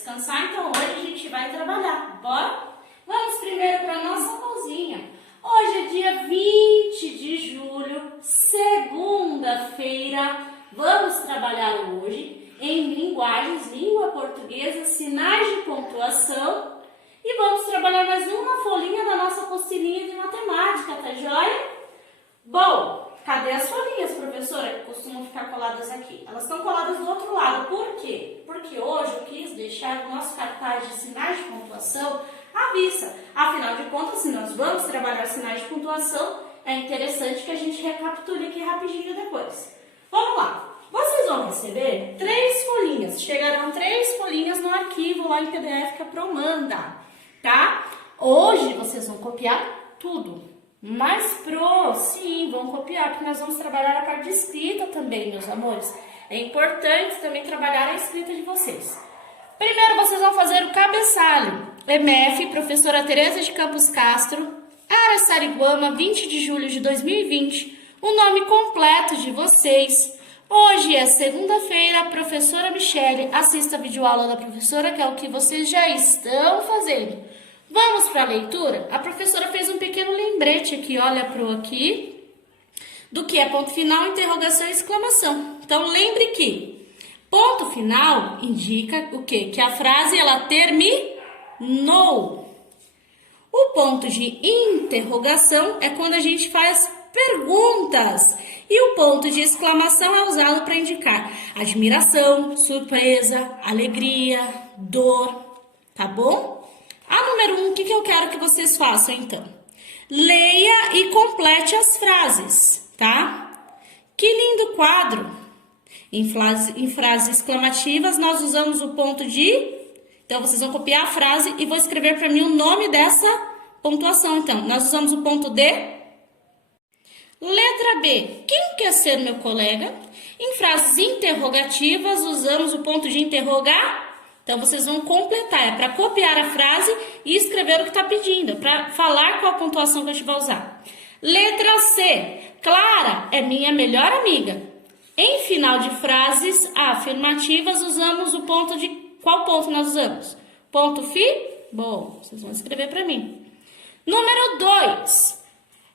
descansar, então hoje a gente vai trabalhar. Bora? Vamos primeiro para nossa pausinha. Hoje é dia 20 de julho, segunda-feira. Vamos trabalhar hoje em linguagens, língua portuguesa, sinais de pontuação. E vamos trabalhar mais uma folhinha da nossa apostilinha de matemática, tá joia? Bom, cadê as folhinhas, professora, que costumam ficar coladas aqui? Elas estão coladas do outro lado. Por quê? Porque hoje eu quis deixar o nosso cartaz de sinais de pontuação à vista. Afinal de contas, se nós vamos trabalhar sinais de pontuação, é interessante que a gente recapitule aqui rapidinho depois. Vamos lá. Vocês vão receber 3 folhinhas. Chegarão 3 folhinhas no arquivo lá em PDF que a Pro manda, tá? Hoje vocês vão copiar tudo. Mas, Pro, sim, vão copiar, porque nós vamos trabalhar a parte de escrita também, meus amores. É importante também trabalhar a escrita de vocês. Primeiro, vocês vão fazer o cabeçalho. MF, professora Tereza de Campos Castro, Araçariguama, 20 de julho de 2020. O nome completo de vocês. Hoje é segunda-feira, professora Michele. Assista a videoaula da professora, que é o que vocês já estão fazendo. Vamos para a leitura? A professora fez um pequeno lembrete aqui, olha pro aqui, do que é ponto final, interrogação e exclamação. Então, lembre que ponto final indica o quê? Que a frase, ela terminou. O ponto de interrogação é quando a gente faz perguntas. E o ponto de exclamação é usado para indicar admiração, surpresa, alegria, dor, tá bom? A número 1, o que eu quero que vocês façam, então? Leia e complete as frases, tá? Que lindo quadro! Em frases exclamativas, nós usamos o ponto de... Então, vocês vão copiar a frase e vão escrever para mim o nome dessa pontuação. Então, nós usamos o ponto de... Letra B. Quem quer ser meu colega? Em frases interrogativas, usamos o ponto de interrogar. Então, vocês vão completar, é para copiar a frase e escrever o que está pedindo, para falar qual a pontuação que a gente vai usar. Letra C. Clara é minha melhor amiga. Em final de frases afirmativas, usamos o ponto de... Qual ponto nós usamos? Ponto fi? Bom, vocês vão escrever para mim. Número 2.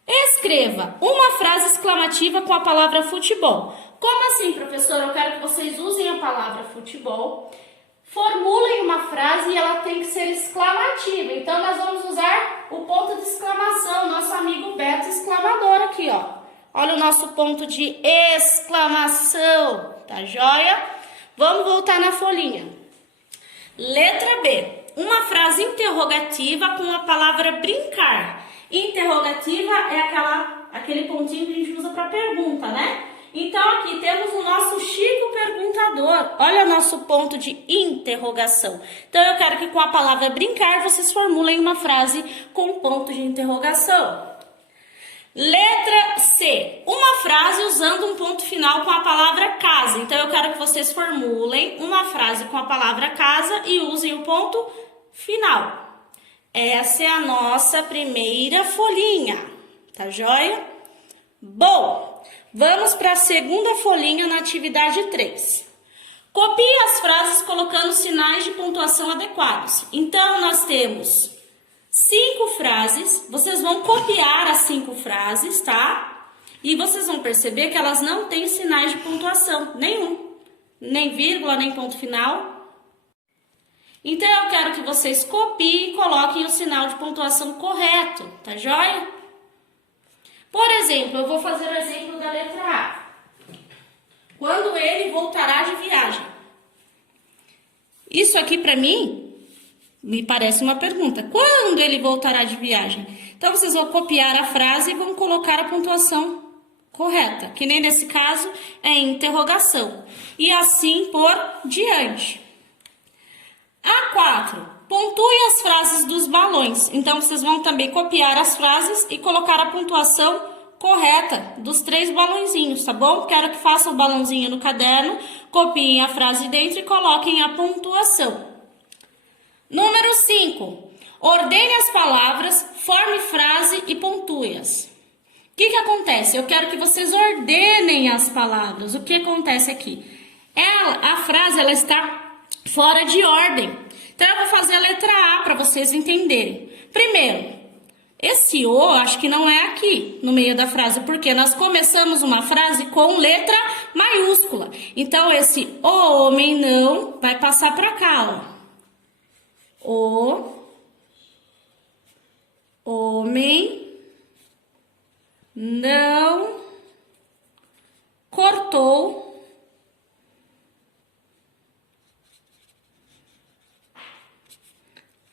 Escreva uma frase exclamativa com a palavra futebol. Como assim, professora? Eu quero que vocês usem a palavra futebol. Formulem uma frase e ela tem que ser exclamativa. Então, nós vamos usar o ponto de exclamação. Nosso amigo Beto exclamador aqui, ó. Olha o nosso ponto de exclamação. Tá joia? Vamos voltar na folhinha. Letra B. Uma frase interrogativa com a palavra brincar. Interrogativa é aquele pontinho que a gente usa para pergunta, né? Então, aqui temos o nosso Chico perguntador. Olha o nosso ponto de interrogação. Então, eu quero que com a palavra brincar, vocês formulem uma frase com ponto de interrogação. Letra C. Uma frase usando um ponto final com a palavra casa. Então, eu quero que vocês formulem uma frase com a palavra casa e usem o ponto final. Essa é a nossa primeira folhinha. Tá joia? Bom, vamos para a segunda folhinha na atividade 3. Copie as frases colocando sinais de pontuação adequados. Então, nós temos 5 frases. Vocês vão copiar as 5 frases, tá? E vocês vão perceber que elas não têm sinais de pontuação nenhum. Nem vírgula, nem ponto final. Então, eu quero que vocês copiem e coloquem o sinal de pontuação correto, tá joia? Por exemplo, eu vou fazer o exemplo da letra A. Quando ele voltará de viagem? Isso aqui, para mim, me parece uma pergunta. Quando ele voltará de viagem? Então, vocês vão copiar a frase e vão colocar a pontuação correta, que nem nesse caso é interrogação. E assim por diante. A4. Pontue as frases dos balões. Então, vocês vão também copiar as frases e colocar a pontuação correta dos 3 balãozinhos, tá bom? Quero que façam o balãozinho no caderno, copiem a frase dentro e coloquem a pontuação. Número 5. Ordene as palavras, forme frase e pontue-as. O que acontece? Eu quero que vocês ordenem as palavras. O que acontece aqui? A frase ela está fora de ordem. Então, eu vou fazer a letra A para vocês entenderem. Primeiro, esse O, acho que não é aqui no meio da frase, porque nós começamos uma frase com letra maiúscula. Então, esse o homem não vai passar para cá, ó. O homem não cortou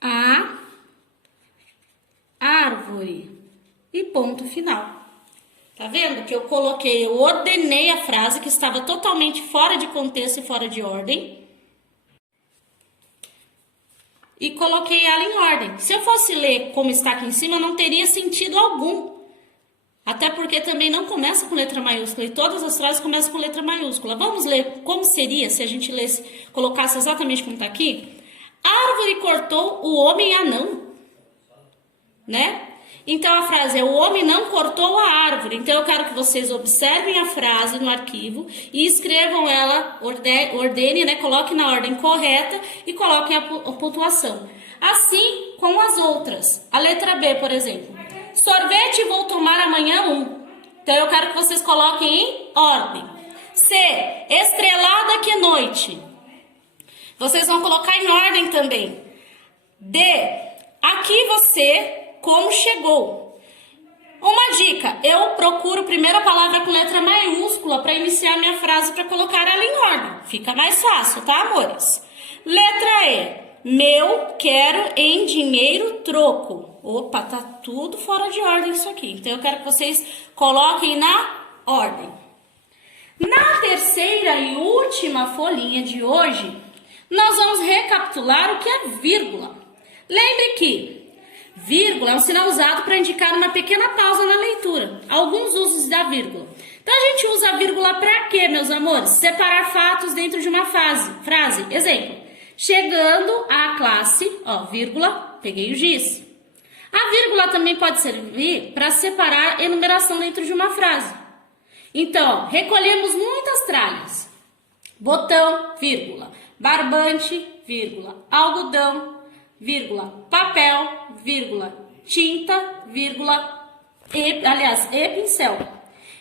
a árvore. E ponto final. Tá vendo que eu coloquei, eu ordenei a frase que estava totalmente fora de contexto e fora de ordem. E coloquei ela em ordem. Se eu fosse ler como está aqui em cima, não teria sentido algum. Até porque também não começa com letra maiúscula. E todas as frases começam com letra maiúscula. Vamos ler como seria se a gente lesse, colocasse exatamente como está aqui? A árvore cortou, o homem a não. Né? Então a frase é: o homem não cortou a árvore. Então eu quero que vocês observem a frase no arquivo e escrevam ela, ordene, né? Coloquem na ordem correta e coloquem a pontuação. Assim com as outras. A letra B, por exemplo. Sorvete vou tomar amanhã 1. Então eu quero que vocês coloquem em ordem. C. Estrelada que noite. Vocês vão colocar em ordem também. D. Aqui você como chegou. Uma dica, eu procuro primeiro a palavra com letra maiúscula para iniciar minha frase, para colocar ela em ordem. Fica mais fácil, tá, amores? Letra E. Meu, quero em dinheiro troco. Opa, tá tudo fora de ordem isso aqui. Então eu quero que vocês coloquem na ordem. Na terceira e última folhinha de hoje, nós vamos recapitular o que é vírgula. Lembre que vírgula é um sinal usado para indicar uma pequena pausa na leitura. Alguns usos da vírgula. Então, a gente usa a vírgula para quê, meus amores? Separar fatos dentro de uma frase. Exemplo. Chegando à classe, ó, vírgula, peguei o giz. A vírgula também pode servir para separar enumeração dentro de uma frase. Então, ó, recolhemos muitas tralhas. Botão, vírgula. Barbante, vírgula. Algodão, vírgula, papel, vírgula, tinta, vírgula, e pincel.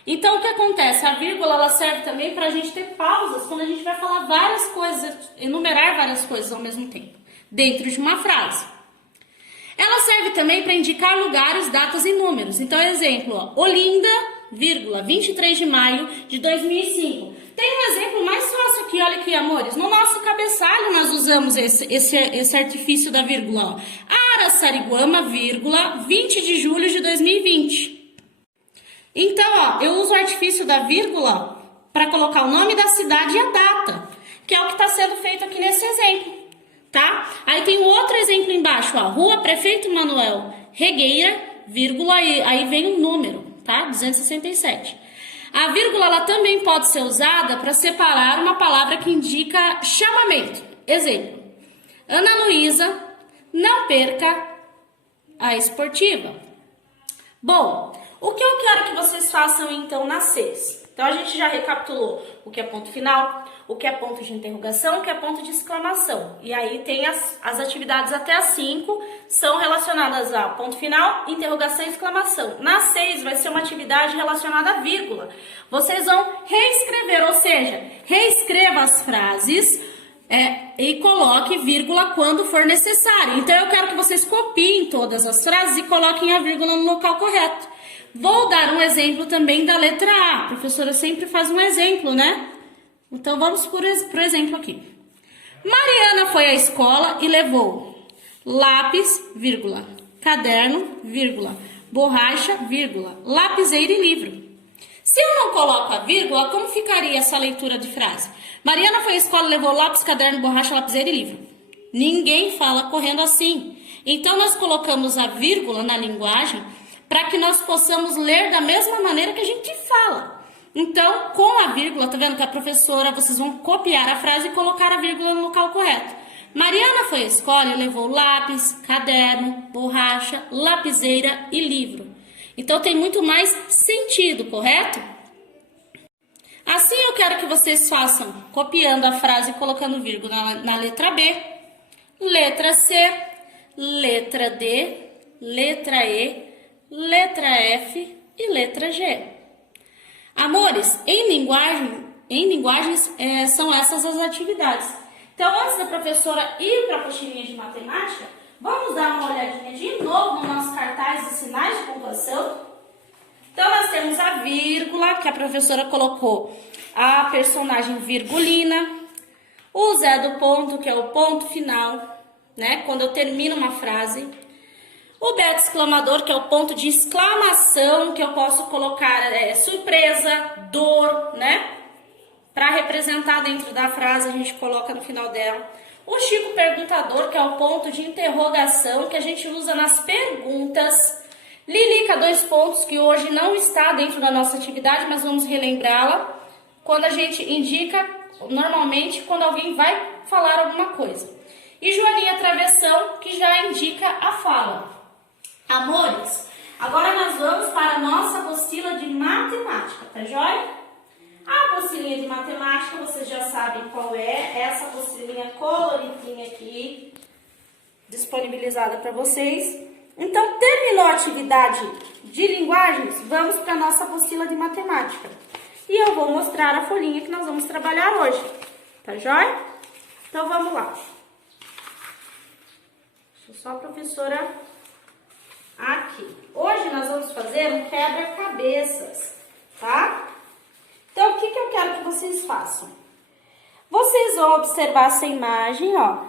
Então, o que acontece? A vírgula, ela serve também para a gente ter pausas quando a gente vai falar várias coisas, enumerar várias coisas ao mesmo tempo, dentro de uma frase. Ela serve também para indicar lugares, datas e números. Então, exemplo, ó, Olinda, vírgula, 23 de maio de 2005. Tem um exemplo mais fácil aqui, olha aqui, amores. No nosso cabeçalho nós usamos esse artifício da vírgula, ó. Araçariguama, vírgula, 20 de julho de 2020. Então, ó, eu uso o artifício da vírgula para colocar o nome da cidade e a data, que é o que está sendo feito aqui nesse exemplo, tá? Aí tem um outro exemplo embaixo, ó, Rua Prefeito Manuel Regueira, vírgula, aí vem um número, tá? 267. A vírgula, ela também pode ser usada para separar uma palavra que indica chamamento. Exemplo, Ana Luísa, não perca a esportiva. Bom, o que eu quero que vocês façam então nas 6? Então, a gente já recapitulou o que é ponto final, o que é ponto de interrogação, o que é ponto de exclamação. E aí tem as atividades até as 5, são relacionadas a ponto final, interrogação e exclamação. Na 6 vai ser uma atividade relacionada à vírgula. Vocês vão reescrever, ou seja, reescreva as frases e coloque vírgula quando for necessário. Então, eu quero que vocês copiem todas as frases e coloquem a vírgula no local correto. Vou dar um exemplo também da letra A. A professora sempre faz um exemplo, né? Então, vamos por exemplo aqui. Mariana foi à escola e levou lápis, vírgula, caderno, vírgula, borracha, vírgula, lapiseira e livro. Se eu não coloco a vírgula, como ficaria essa leitura de frase? Mariana foi à escola e levou lápis, caderno, borracha, lapiseira e livro. Ninguém fala correndo assim. Então, nós colocamos a vírgula na linguagem para que nós possamos ler da mesma maneira que a gente fala. Então, com a vírgula, tá vendo que a professora, vocês vão copiar a frase e colocar a vírgula no local correto. Mariana foi à escola e levou lápis, caderno, borracha, lapiseira e livro. Então, tem muito mais sentido, correto? Assim, eu quero que vocês façam copiando a frase e colocando vírgula na letra B. letra C, letra D, letra E, letra F e letra G. Amores, em linguagens são essas as atividades. Então, antes da professora ir para a apostilinha de matemática, vamos dar uma olhadinha de novo no nosso cartaz de sinais de pontuação. Então, nós temos a vírgula, que a professora colocou a personagem virgulina, o Zé do ponto, que é o ponto final, né? Quando eu termino uma frase. O B de exclamador, que é o ponto de exclamação, que eu posso colocar surpresa, dor, né? Para representar dentro da frase, a gente coloca no final dela. O Chico perguntador, que é o ponto de interrogação, que a gente usa nas perguntas. Lilica, 2 pontos, que hoje não está dentro da nossa atividade, mas vamos relembrá-la. Quando a gente indica, normalmente, quando alguém vai falar alguma coisa. E Joaninha travessão, que já indica a fala. Amores, agora nós vamos para a nossa apostila de matemática, tá joia? A apostilinha de matemática, vocês já sabem qual é, essa apostilinha coloridinha aqui, disponibilizada para vocês. Então, terminou a atividade de linguagens, vamos para a nossa apostila de matemática. E eu vou mostrar a folhinha que nós vamos trabalhar hoje, tá joia? Então, vamos lá. Deixa só a professora aqui. Hoje nós vamos fazer um quebra-cabeças, tá? Então, o que eu quero que vocês façam? Vocês vão observar essa imagem, ó.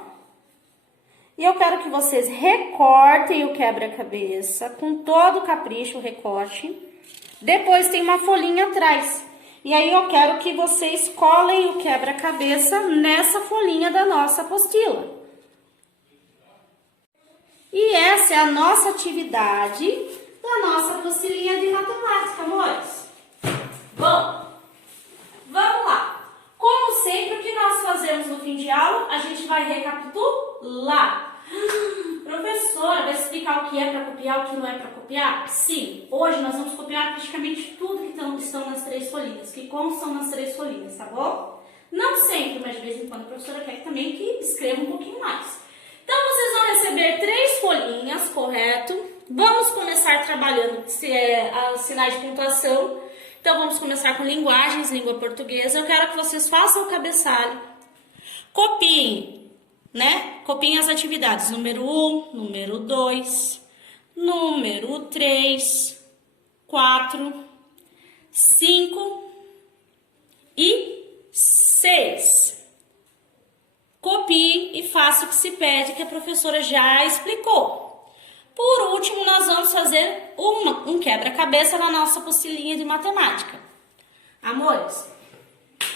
E eu quero que vocês recortem o quebra-cabeça com todo o capricho, o recorte. Depois tem uma folhinha atrás. E aí eu quero que vocês colem o quebra-cabeça nessa folhinha da nossa apostila. E essa é a nossa atividade da nossa apostilinha de matemática, amores. Bom, vamos lá. Como sempre, o que nós fazemos no fim de aula, a gente vai recapitular. Professora, vai explicar o que é para copiar, o que não é para copiar? Sim, hoje nós vamos copiar praticamente tudo que estão nas 3 folhinhas, que constam nas 3 folhinhas, tá bom? Não sempre, mas de vez em quando a professora quer também que escreva um pouquinho mais. Então, vocês vão receber 3 folhinhas, correto? Vamos começar trabalhando os sinais de pontuação. Então, vamos começar com linguagens, língua portuguesa. Eu quero que vocês façam o cabeçalho. Copiem, né? Copiem as atividades. Número 1, número 2, número 3, 4, 5 e 6. Copiem e façam o que se pede, que a professora já explicou. Por último, nós vamos fazer um quebra-cabeça na nossa apostilinha de matemática. Amores,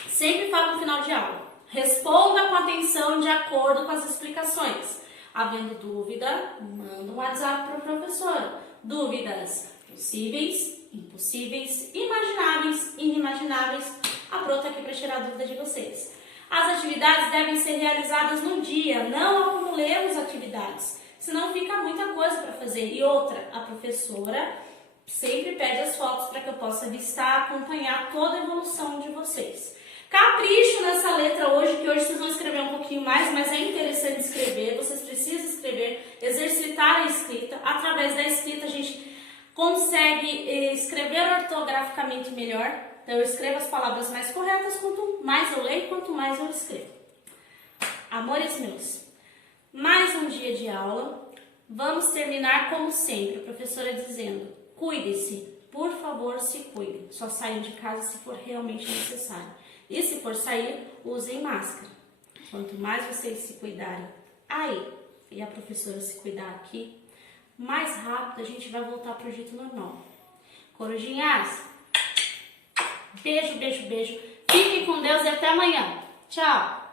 sempre falo no final de aula. Responda com atenção de acordo com as explicações. Havendo dúvida, manda um WhatsApp para a professora. Dúvidas possíveis, impossíveis, imagináveis, inimagináveis. A Pro está aqui para tirar a dúvida de vocês. As atividades devem ser realizadas no dia, não acumulemos atividades, senão fica muita coisa para fazer. E outra, a professora sempre pede as fotos para que eu possa avistar, acompanhar toda a evolução de vocês. Capricho nessa letra hoje, que hoje vocês vão escrever um pouquinho mais, mas é interessante escrever, vocês precisam escrever, exercitar a escrita. Através da escrita a gente consegue escrever ortograficamente melhor. Então, eu escrevo as palavras mais corretas, quanto mais eu leio, quanto mais eu escrevo. Amores meus, mais um dia de aula. Vamos terminar como sempre, a professora dizendo, cuide-se, por favor, se cuide. Só saiam de casa se for realmente necessário. E se for sair, usem máscara. Quanto mais vocês se cuidarem aí e a professora se cuidar aqui, mais rápido a gente vai voltar para o jeito normal. Corujinhas, beijo, beijo, beijo. Fiquem com Deus e até amanhã. Tchau!